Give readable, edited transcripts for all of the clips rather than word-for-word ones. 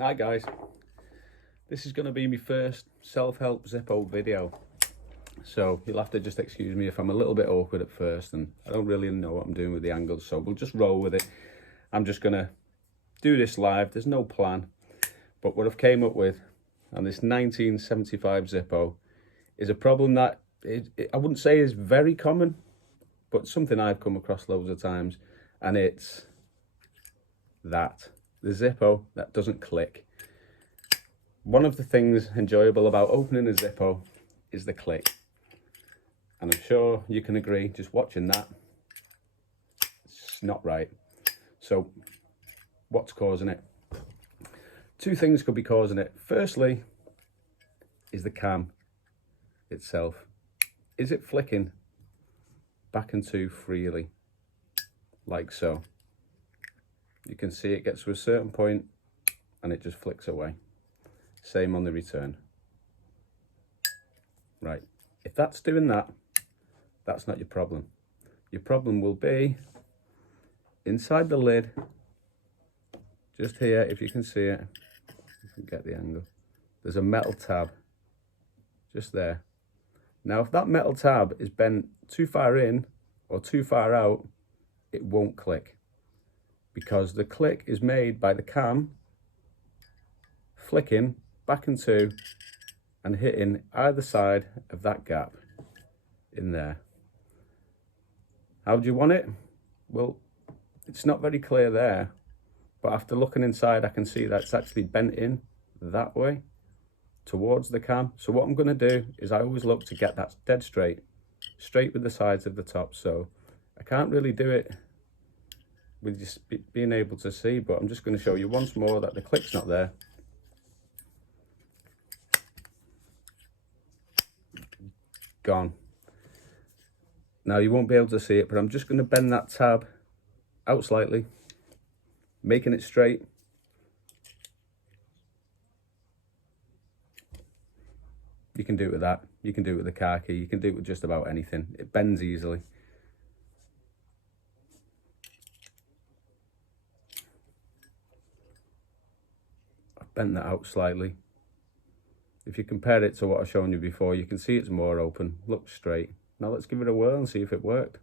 Hi guys, this is going to be my first self-help Zippo video, so you'll have to just excuse me if I'm a little bit awkward at first and I don't really know what I'm doing with the angles, so we'll just roll with it. I'm just going to do this live, there's no plan, but what I've came up with on this 1975 Zippo is a problem that I wouldn't say is very common, but something I've come across loads of times, and it's that. The Zippo that doesn't click. One of the things enjoyable about opening a Zippo is the click. And I'm sure you can agree, just watching that, it's not right. So what's causing it? Two things could be causing it. Firstly, is the cam itself. Is it flicking back and to freely? Like so. You can see it gets to a certain point and it just flicks away. Same on the return. Right, if that's doing that, that's not your problem. Your problem will be inside the lid, just here, if you can see it, you can get the angle. There's a metal tab, just there. Now, if that metal tab is bent too far in or too far out, it won't click. Because the click is made by the cam flicking back and to and hitting either side of that gap in there. How do you want it? Well, it's not very clear there, but after looking inside I can see that it's actually bent in that way towards the cam. So what I'm going to do is I always look to get that dead straight with the sides of the top. So I can't really do it with just being able to see, but I'm just going to show you once more that the click's not there. Gone. Now you won't be able to see it, but I'm just going to bend that tab out slightly, making it straight. You can do it with that, you can do it with the car key, you can do it with just about anything. It bends easily. Bend that out slightly. If you compare it to what I've shown you before, you can see it's more open, looks straight. Now let's give it a whirl and see if it worked.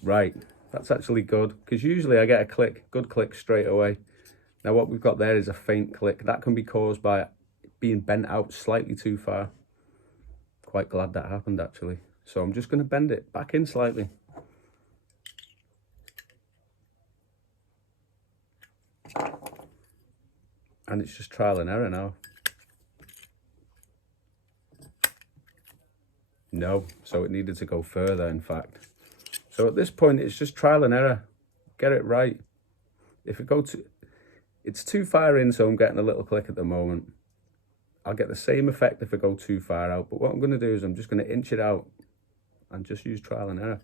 Right, that's actually good, because usually I get a good click straight away. Now what we've got there is a faint click. That can be caused by being bent out slightly too far. Quite glad that happened actually. So I'm just going to bend it back in slightly. And it's just trial and error now. No, so it needed to go further, in fact. So at this point, it's just trial and error. Get it right. If it it's too far in, so I'm getting a little click at the moment. I'll get the same effect if I go too far out. But what I'm going to do is I'm just going to inch it out and just use trial and error.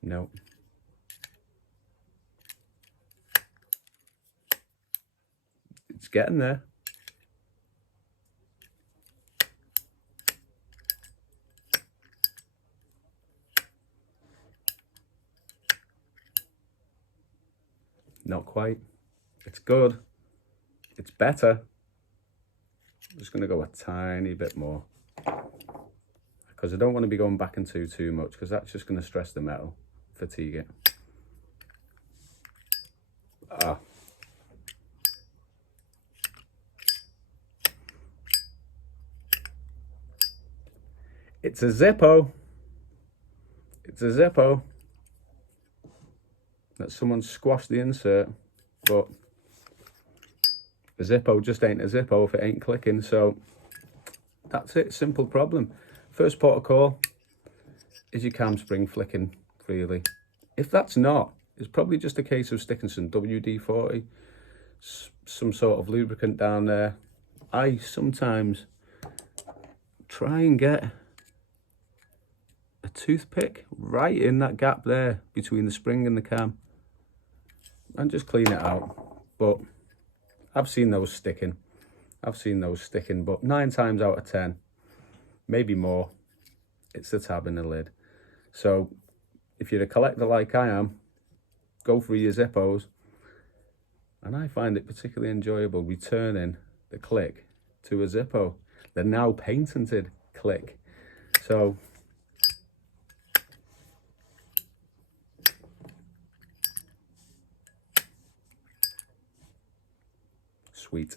No. It's getting there. Not quite. It's good. It's better. I'm just going to go a tiny bit more, because I don't want to be going back into too much, because that's just going to stress the metal, fatigue it. It's a Zippo. It's a Zippo that someone squashed the insert, but a Zippo just ain't a Zippo if it ain't clicking. So that's it, simple problem. First port of call is your cam spring flicking freely. If that's not, it's probably just a case of sticking some WD-40, some sort of lubricant down there. I sometimes try and get a toothpick right in that gap there between the spring and the cam and just clean it out. But I've seen those sticking. I've seen those sticking, but 9 times out of 10, maybe more, it's the tab in the lid. So if you're a collector like I am, go through your zippos, and I find it particularly enjoyable returning the click to a zippo, the now patented click. So sweet.